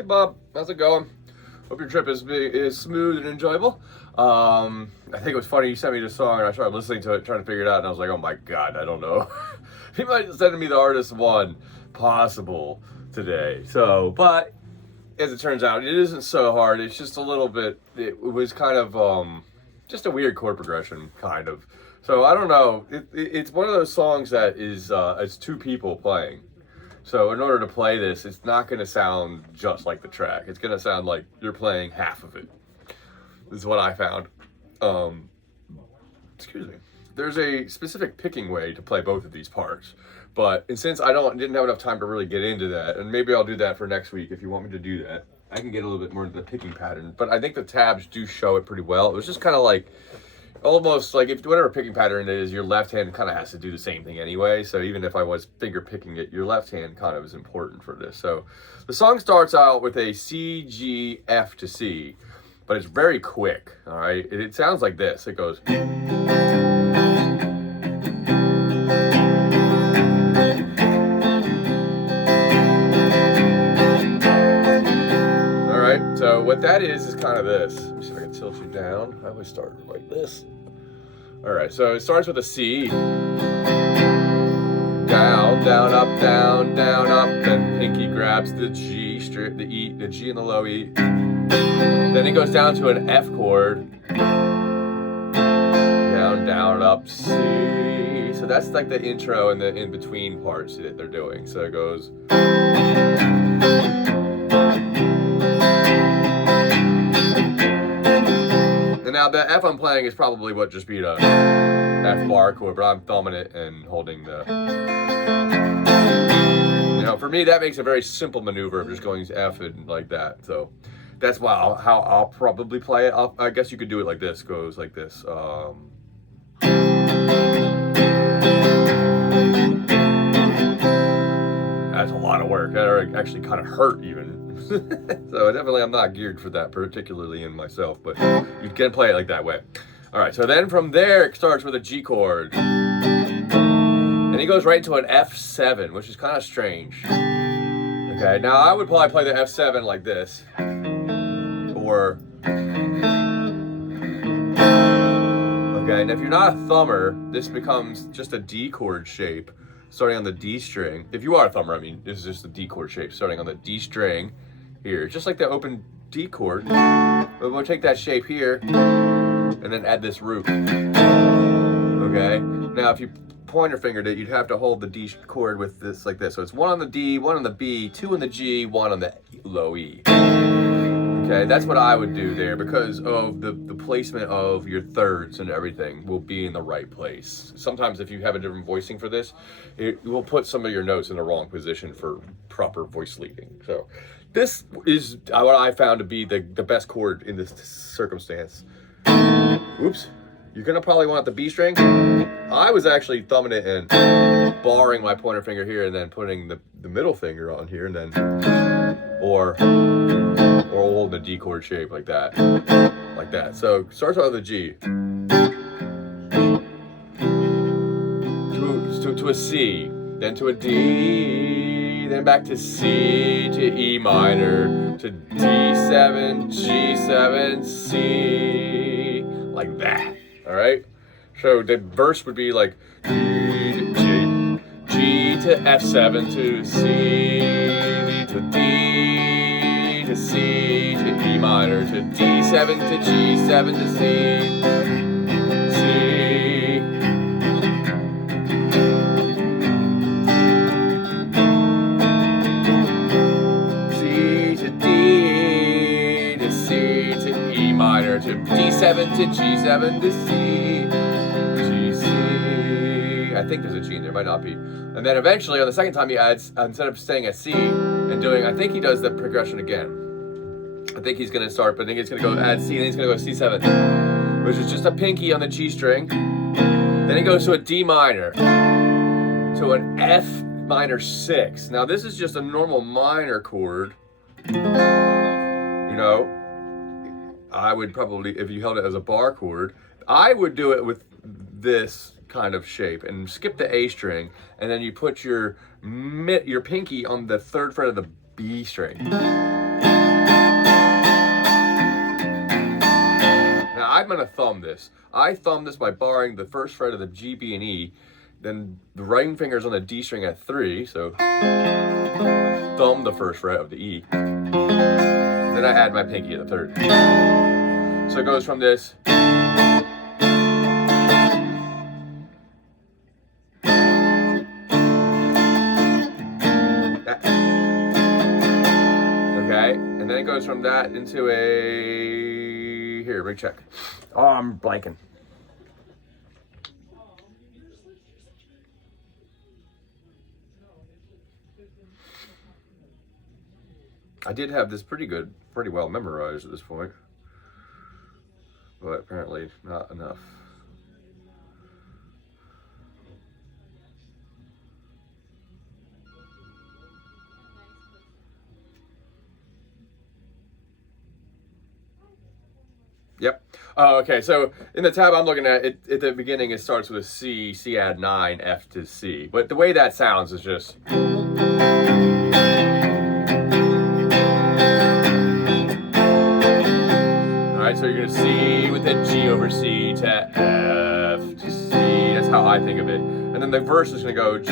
Hey Bob, how's it going? Hope your trip is smooth and enjoyable. I think it was funny you sent me this song and I started listening to it, trying to figure it out, and I was like, oh my god, I don't know. He might send me the artist one possible today. So, but as it turns out, it isn't so hard. It's just a little bit. It was kind of just a weird chord progression, kind of. So I don't know. It's one of those songs that is it's two people playing. So in order to play this, it's not going to sound just like the track. It's going to sound like you're playing half of it. This is what I found. Excuse me. There's a specific picking way to play both of these parts. But since I didn't have enough time to really get into that, and maybe I'll do that for next week if you want me to do that. I can get a little bit more into the picking pattern. But I think the tabs do show it pretty well. It was just kind of like, almost like if whatever picking pattern it is, your left hand kind of has to do the same thing anyway. So even if I was finger picking it, your left hand kind of is important for this. So the song starts out with a C, G, F to C, but it's very quick. All right, it sounds like this. It goes. All right, so what that is kind of this. Let me see if I can tilt you down. I always start like this. All right, so it starts with a C. Down, down, up, down, down, up. Then pinky grabs the G, the E, the G and the low E. Then it goes down to an F chord. Down, down, up, C. So that's like the intro and the in-between parts that they're doing. So it goes. And now the F I'm playing is probably what just beat a F bar chord, but I'm thumbing it and holding the. You know, for me that makes a very simple maneuver of just going to F and like that. So that's how I'll probably play it. I guess you could do it like this. Goes like this. That's a lot of work. That actually kind of hurt even. So definitely I'm not geared for that, particularly in myself, but you can play it like that way. All right, so then from there it starts with a G chord. And he goes right into an F7, which is kind of strange. Okay, now I would probably play the F7 like this. Or... Okay, and if you're not a thumber, this becomes just a D chord shape, starting on the D string. If you are a thumber, I mean, this is just the D chord shape, starting on the D string here, just like the open D chord. But we'll take that shape here and then add this root. Okay, now if you pointer fingered it, you'd have to hold the D chord with this like this. So it's one on the D, one on the B, two on the G, one on the low E. Okay, that's what I would do there because of the placement of your thirds and everything will be in the right place. Sometimes if you have a different voicing for this, it will put some of your notes in the wrong position for proper voice leading. So this is what I found to be the best chord in this circumstance. Oops, you're gonna probably want the B string. I was actually thumbing it and barring my pointer finger here and then putting the middle finger on here and then, or hold the D chord shape like that. So starts out with a G. To a C, then to a D, then back to C, to E minor, to D7, G7, C, like that, all right? So the verse would be like G to F7 to C, to D, to C, to E minor, to D7, to G7, to C, C. C to D, to C, to E minor, to D7, to G7, to C, G, C. I think there's a G in there, might not be. And then eventually on the second time he adds, instead of staying at C and doing, I think he does the progression again. I think he's gonna start, but I think he's gonna go add C, and then he's gonna go C7, which is just a pinky on the G string. Then he goes to a D minor, to an F minor 6. Now this is just a normal minor chord. You know, I would probably, if you held it as a bar chord, I would do it with this kind of shape and skip the A string, and then you put your pinky on the third fret of the B string. gonna thumb this. I thumb this by barring the first fret of the G, B, and E, then the ring finger's on the D string at 3, so thumb the first fret of the E. Then I add my pinky at the 3rd. So it goes from this. Okay, and then it goes from that into a, here, big check. Oh, I'm blanking. I did have this pretty well memorized at this point, but apparently not enough. Yep. Okay, so in the tab I'm looking at, at the beginning it starts with a C, C add 9, F to C. But the way that sounds is just... Alright, so you're going to C with a G over C to F to C. That's how I think of it. And then the verse is going to go G,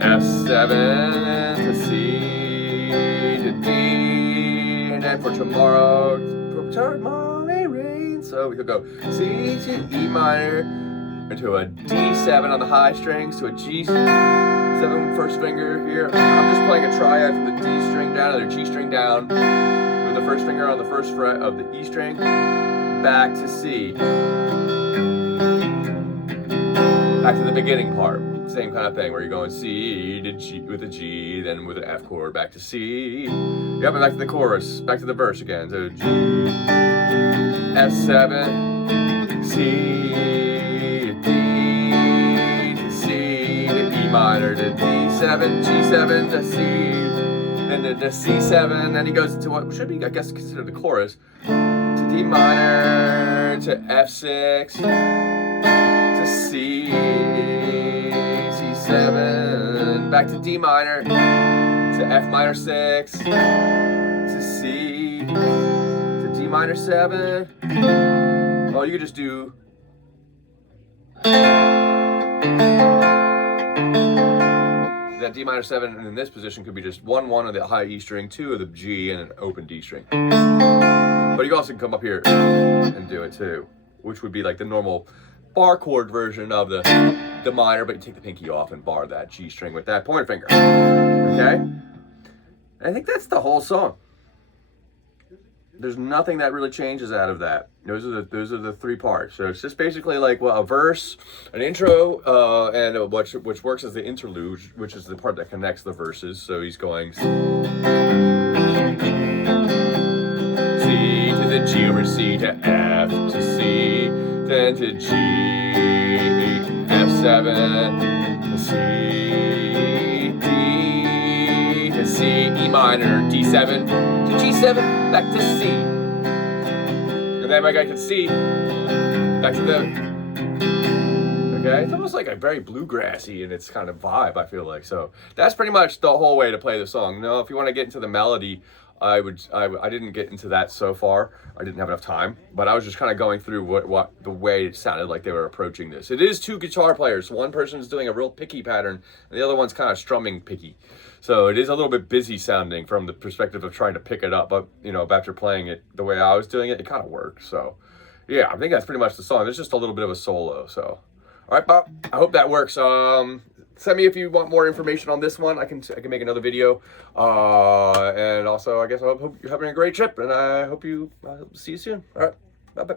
F7 to C to D. And then for tomorrow may rain. So we could go C to E minor, into a D7 on the high strings, to a G7 first finger here. I'm just playing a triad from the D string down to the G string down, with the first finger on the first fret of the E string, back to C. Back to the beginning part. Same kind of thing where you're going C to G with a G, then with an F chord, back to C. Yep, and back to the chorus, back to the verse again. So G, F7, C to D, to C to E minor, to D7, G7 to C, then to C7, then he goes to what should be, I guess, considered the chorus, to D minor, to F6, to C, C7, back to D minor, to F minor 6, to C, to D minor 7. Oh, you could just do that D minor 7, and in this position could be just 1 of the high E string, 2 of the G, and an open D string. But you also can come up here and do it too, which would be like the normal bar chord version of the minor, but you take the pinky off and bar that G string with that pointer finger. Okay? I think that's the whole song. There's nothing that really changes out of that. Those are the 3 parts. So it's just basically like, well, a verse, an intro, and which works as the interlude, which is the part that connects the verses. So he's going C to the G over C to F to C, then to G, F7 to C, D to C, E minor, D7 to G7, back to C. And then my guy can C, back to the, okay? It's almost like a very bluegrassy in its kind of vibe, I feel like. So that's pretty much the whole way to play the song. Now, if you want to get into the melody, I didn't get into that so far. I didn't have enough time, but I was just kind of going through what the way it sounded like they were approaching this. It is 2 guitar players. One person's doing a real picky pattern, and the other one's kind of strumming picky. So it is a little bit busy sounding from the perspective of trying to pick it up. But, you know, after playing it the way I was doing it, it kind of worked. So, yeah, I think that's pretty much the song. There's just a little bit of a solo. So, all right, Bob, I hope that works. Send me if you want more information on this one. I can make another video. And also, I guess I hope you're having a great trip, and I hope you see you soon. All right, bye-bye.